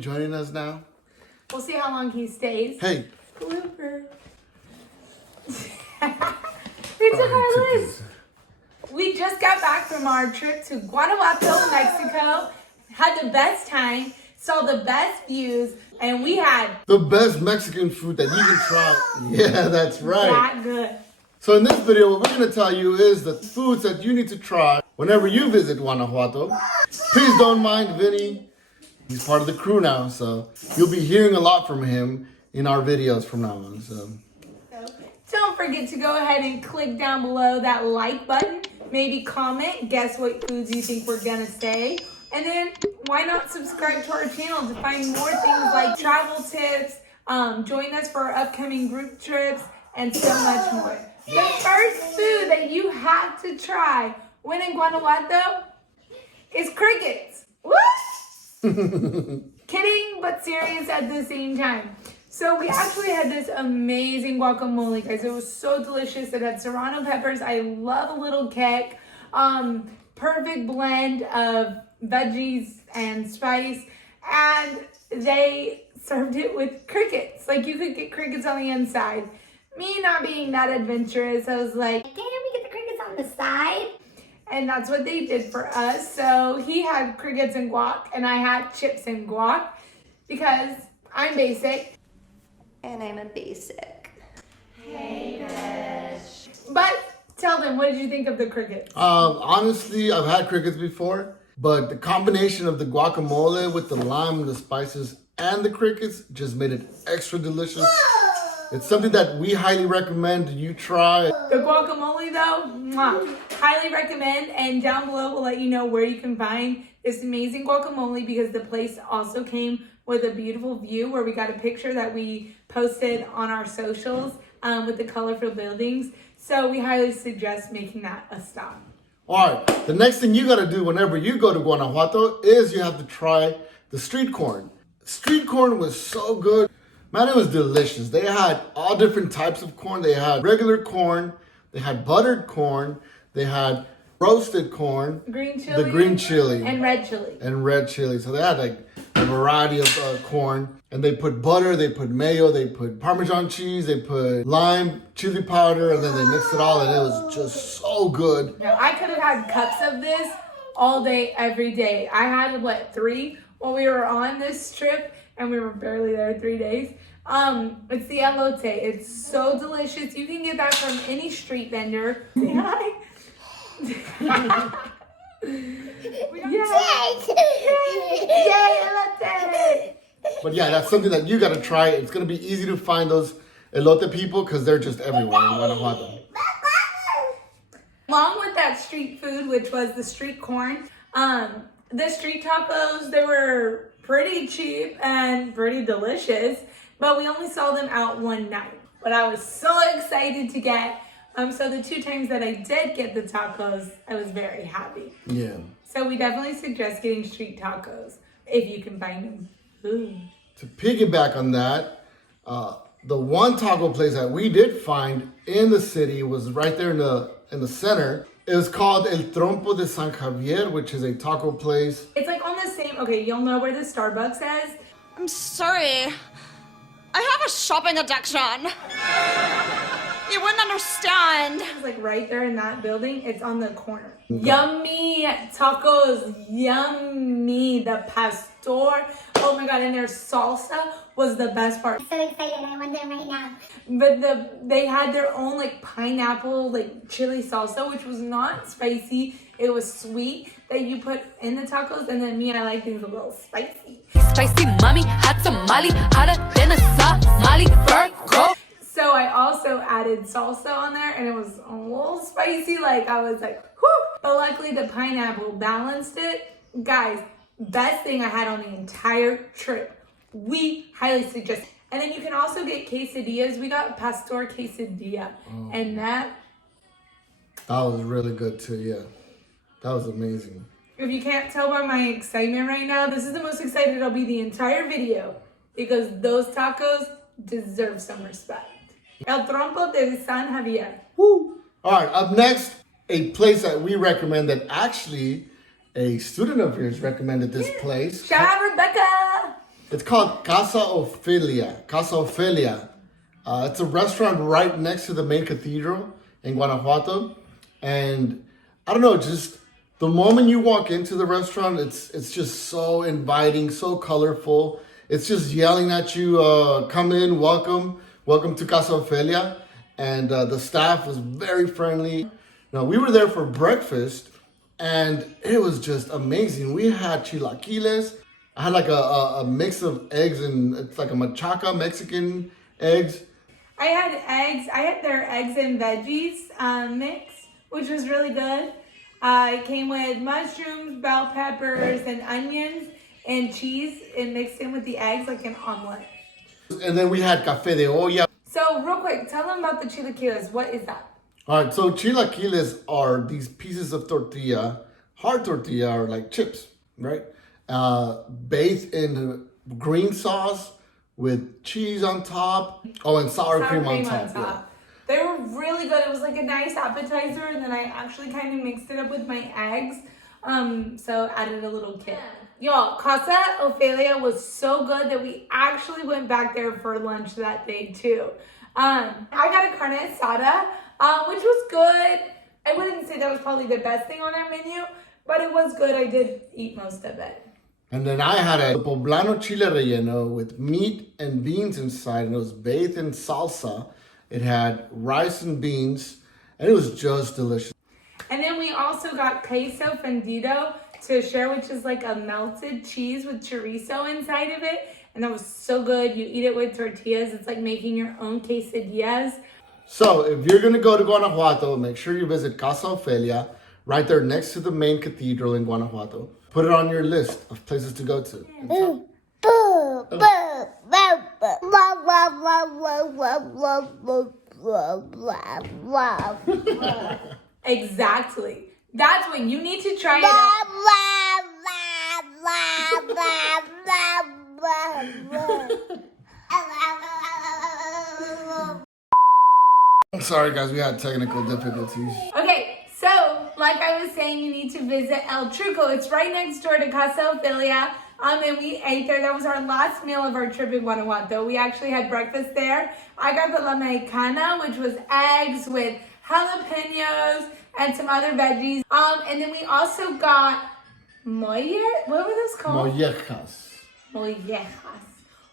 joining us now. We'll see how long he stays. Hey. Blooper. We took our list. We just got back from our trip to Guanajuato, Mexico. Had the best time, saw the best views, and we had the best Mexican food that you can try. Yeah, that's right. that good. So in this video, what we're going to tell you is the foods that you need to try whenever you visit Guanajuato. Please don't mind Vinny. He's part of the crew now, so you'll be hearing a lot from him in our videos from now on. So don't forget to go ahead and click down below that like button. Maybe comment, guess what foods you think we're gonna say. And then why not subscribe to our channel to find more things like travel tips, join us for our upcoming group trips, and so much more. The first food that you have to try when in Guanajuato is crickets. What? Kidding, but serious at the same time. So we actually had this amazing guacamole, guys. It was so delicious. It had serrano peppers. I love a little kick. Perfect blend of veggies and spice. And they served it with crickets. Like you could get crickets on the inside. Me not being that adventurous, I was like, can't we get the crickets on the side? And that's what they did for us. So he had crickets and guac, and I had chips and guac because I'm basic. And I'm a basic. Hey, Bish. But tell them, what did you think of the crickets? Honestly, I've had crickets before, but the combination of the guacamole with the lime, the spices, and the crickets just made it extra delicious. It's something that we highly recommend you try. The guacamole though, mwah, highly recommend. And down below we'll let you know where you can find this amazing guacamole because the place also came with a beautiful view where we got a picture that we posted on our socials with the colorful buildings. So we highly suggest making that a stop. All right, the next thing you gotta do whenever you go to Guanajuato is you have to try the street corn. Street corn was so good. Man, it was delicious. They had all different types of corn. They had regular corn, they had buttered corn, they had roasted corn, green chili, the green chili, and red chili. So they had like a variety of corn. And they put butter, they put mayo, they put Parmesan cheese, they put lime, chili powder, and then they mixed it all, and it was just so good. Now, I could have had cups of this all day, every day. I had, 3 while we were on this trip, and we were barely there 3 days. It's the elote. It's so delicious. You can get that from any street vendor. Say hi. Yay, elote! But yeah, that's something that you gotta try. It's gonna be easy to find those elote people because they're just everywhere in Guanajuato. Along with that street food, which was the street corn, the street tacos, they were pretty cheap and pretty delicious, but we only saw them out one night. But I was so excited to get, so the 2 times that I did get the tacos, I was very happy. Yeah. So we definitely suggest getting street tacos if you can find them. Ooh. To piggyback on that, the one taco place that we did find in the city was right there in the center. It was called El Trompo de San Javier, which is a taco place. It's like on the same, okay, you'll know where the Starbucks is. I'm sorry. I have a shopping addiction. You wouldn't understand. It's like right there in that building. It's on the corner. Yummy tacos, yummy. The pastor, oh my god, and their salsa was the best part. I'm so excited, I want them right now. But they had their own like pineapple, like chili salsa, which was not spicy. It was sweet that you put in the tacos, and then me and I like things a little spicy. Spicy mommy, hot tamale, hotter than a Somali Virgo. So I also added salsa on there, and it was a little spicy. Like I was like, whew. But luckily the pineapple balanced it. Guys, best thing I had on the entire trip. We highly suggest. And then you can also get quesadillas. We got pastor quesadilla, and that was really good too. Yeah, that was amazing. If you can't tell by my excitement right now, this is the most excited I'll be the entire video because those tacos deserve some respect. El Trompo de San Javier. Woo! All right, up next, a place that we recommend that actually a student of yours recommended this place. Shout out Rebecca! It's called Casa Ophelia. Casa Ophelia. It's a restaurant right next to the main cathedral in Guanajuato. And I don't know, just the moment you walk into the restaurant, it's just so inviting, so colorful. It's just yelling at you, come in, welcome to Casa Ophelia. And the staff was very friendly. Now, we were there for breakfast, and it was just amazing. We had chilaquiles. I had like a mix of eggs, and it's like a machaca Mexican eggs. I had eggs. I had their eggs and veggies mix, which was really good. It came with mushrooms, bell peppers, and onions, and cheese, and mixed in with the eggs like an omelet. And then we had café de olla. So real quick, tell them about the chilaquiles. What is that? All right, so chilaquiles are these pieces of tortilla, hard tortilla, or like chips, right? Bathed in green sauce with cheese on top. Oh, and sour cream on top. Yeah. They were really good. It was like a nice appetizer, and then I actually kind of mixed it up with my eggs. So added a little kick. Y'all, Casa Ophelia was so good that we actually went back there for lunch that day too. I got a carne asada, which was good. I wouldn't say that was probably the best thing on our menu, but it was good. I did eat most of it. And then I had a poblano chile relleno with meat and beans inside, and it was bathed in salsa. It had rice and beans, and it was just delicious. And then we also got queso fundido to share, which is like a melted cheese with chorizo inside of it. And that was so good. You eat it with tortillas. It's like making your own quesadillas. So if you're going to go to Guanajuato, make sure you visit Casa Ophelia, right there next to the main cathedral in Guanajuato. Put it on your list of places to go to. Exactly. That's what you need to try it out. I'm sorry, guys, we had technical difficulties. Okay, so like I was saying, you need to visit El Truco. It's right next door to Casa Ophelia. And we ate there. That was our last meal of our trip in Guanajuato. We actually had breakfast there. I got the La Mexicana, which was eggs with jalapenos and some other veggies. And then we also got what were those called? Mollejas.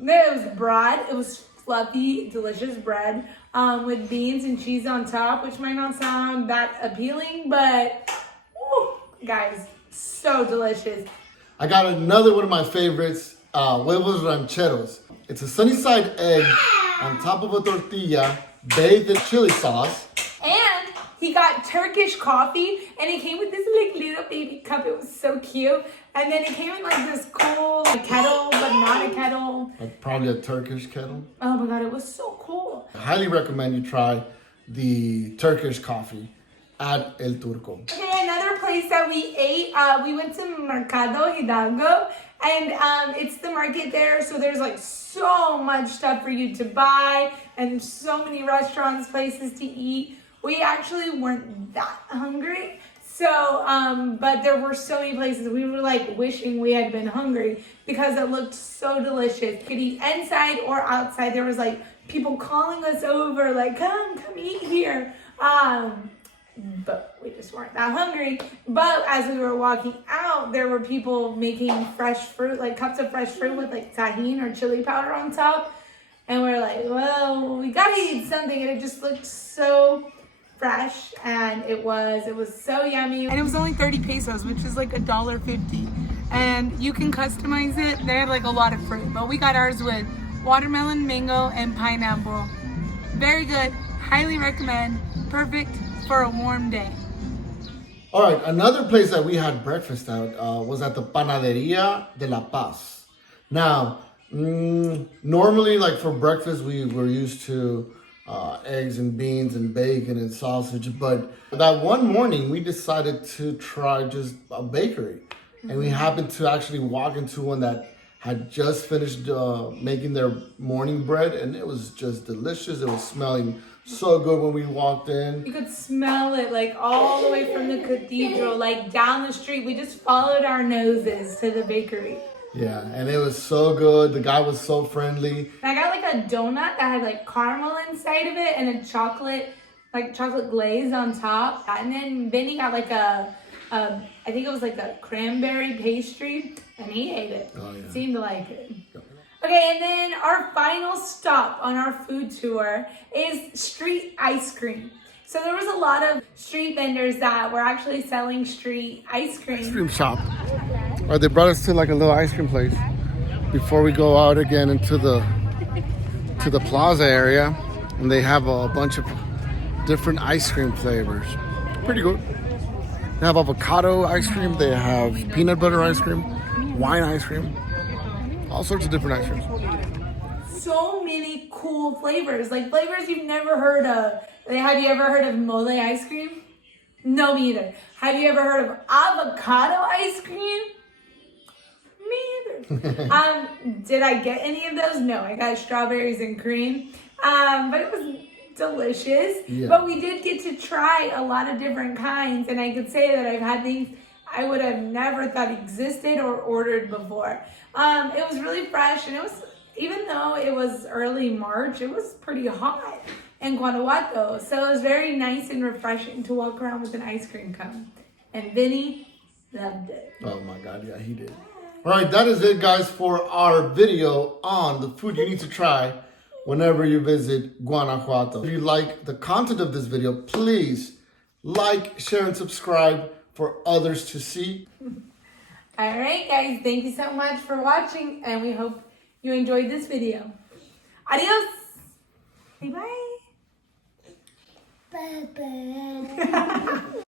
It was bread. It was fluffy, delicious bread with beans and cheese on top, which might not sound that appealing, but guys, so delicious. I got another one of my favorites, huevos rancheros. It's a sunny side egg on top of a tortilla, bathed in chili sauce. And he got Turkish coffee, and it came with this like little baby cup. It was so cute. And then it came in like this cool kettle, but not a kettle. Like probably a Turkish kettle. Oh my God, it was so cool. I highly recommend you try the Turkish coffee at El Turco. Okay, another place that we ate, we went to Mercado Hidalgo, and it's the market there, so there's like so much stuff for you to buy, and so many restaurants, places to eat. We actually weren't that hungry, so, but there were so many places we were like wishing we had been hungry because it looked so delicious. You could eat inside or outside. There was like people calling us over, like, come eat here. But we just weren't that hungry. But as we were walking out, there were people making fresh fruit, like cups of fresh fruit with like tahini or chili powder on top. And we're like, well, we gotta eat something. And it just looked so fresh, and it was so yummy. And it was only 30 pesos, which is like $1.50. And you can customize it. They had like a lot of fruit, but we got ours with watermelon, mango, and pineapple. Very good. Highly recommend. Perfect for a warm day. All right, another place that we had breakfast at was at the Panaderia de La Paz. Now, normally, like for breakfast, we were used to eggs and beans and bacon and sausage, but that one morning we decided to try just a bakery. And we happened to actually walk into one that had just finished making their morning bread, and it was just delicious. It was smelling so good when we walked in. You could smell it like all the way from the cathedral, like down the street. We just followed our noses to the bakery. Yeah, and it was so good. The guy was so friendly. I got like a donut that had like caramel inside of it and a chocolate glaze on top. And then Vinny got like I think it was like a cranberry pastry, and he ate it. Oh, yeah. Seemed to like it. Okay, and then our final stop on our food tour is street ice cream. So there was a lot of street vendors that were actually selling street ice cream. Ice cream shop. All right, they brought us to like a little ice cream place before we go out again into the plaza area, and they have a bunch of different ice cream flavors. Pretty good. They have avocado ice cream. They have peanut butter ice cream, wine ice cream, all sorts of different ice creams. So many cool flavors, like flavors you've never heard of. Have you ever heard of mole ice cream? No, me either. Have you ever heard of avocado ice cream? Me either. Did I get any of those? No, I got strawberries and cream. But it was delicious. Yeah. But we did get to try a lot of different kinds, and I could say that I've had things I would have never thought existed or ordered before. It was really fresh, and it was, even though it was early March, it was pretty hot in Guanajuato. So it was very nice and refreshing to walk around with an ice cream cone. And Vinny loved it. Oh my God, yeah, he did. All right, that is it, guys, for our video on the food you need to try whenever you visit Guanajuato. If you like the content of this video, please like, share, and subscribe for others to see. All right, guys, thank you so much for watching, and we hope you enjoyed this video. Adios. Bye-bye. Bye-bye.